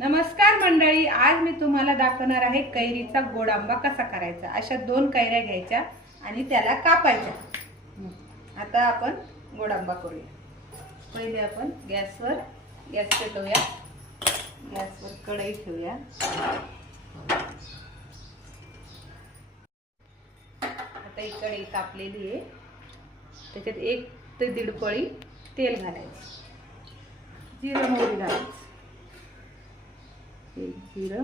नमस्कार मंडळी, आज मी तुम्हाला दाखवणार आहे कैरीचा गोड आंबा कसा करायचा। अशा 2 कैऱ्या घ्यायच्या आणि त्याला कापायच्या। आता आपण गोड आंबा करूया। पहिले आपण गॅस पेटवूया। गॅसवर कढई ठेवूया। आता ही कढई तापलेली आहे, त्याच्यात 1 ते 1.5 पळी तेल घालायचं। जिरं मोहरी घालायचं। जिरं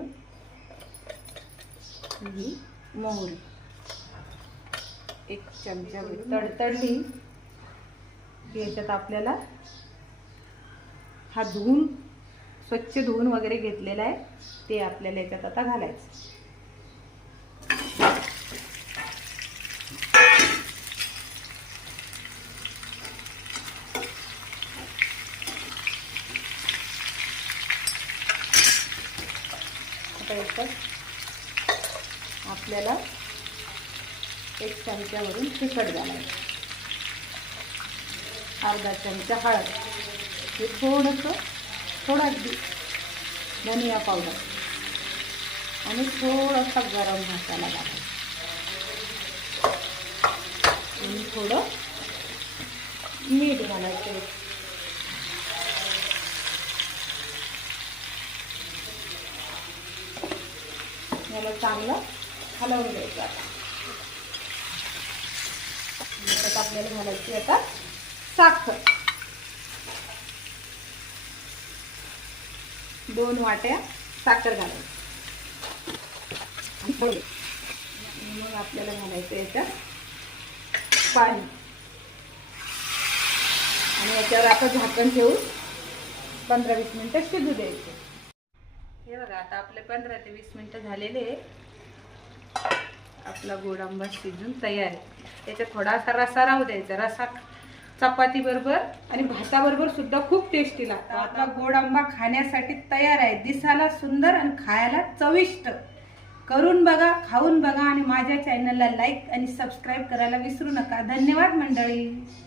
ही मोहरी 1 चमचा तडतडली की याच्यात आपल्याला हा स्वच्छ धुवून वगैरे घेतलेला आहे ते आपल्याला याच्यात आता घालायचं। आता याच्यात आपल्याला 1 चमच्यावरून तिखट घालायचं, अर्धा चमचा हळद, हे थोडा धनिया पावडर आणि थोडासा गरम मसाला घालायचा आणि थोडं मीठ घालायचं। याला चांगलं हलवून घ्यायचं। आता आपल्याला घालायची आता साखर, 2 वाट्या साखर घालायची। मग आपल्याला घालायचं याच्यात पाणी आणि याच्यावर आता झाकण ठेवून 15-20 मिनिटं शिजू द्यायचे। हे बघा, आता आपले 15 ते 20 मिनिटं झालेले आहे। आपला गोड आंबा शिजून तयार आहे। त्याच्यात थोडासा रसा राहू द्यायचा। रसा चपाती बरोबर आणि भाताबरोबर सुद्धा खूप टेस्टी लागतो। आपला गोड आंबा खाण्यासाठी तयार आहे। दिसायला सुंदर आणि खायला चविष्ट। करून बघा, खाऊन बघा आणि माझ्या चॅनलला लाईक आणि सबस्क्राईब करायला विसरू नका। धन्यवाद मंडळी।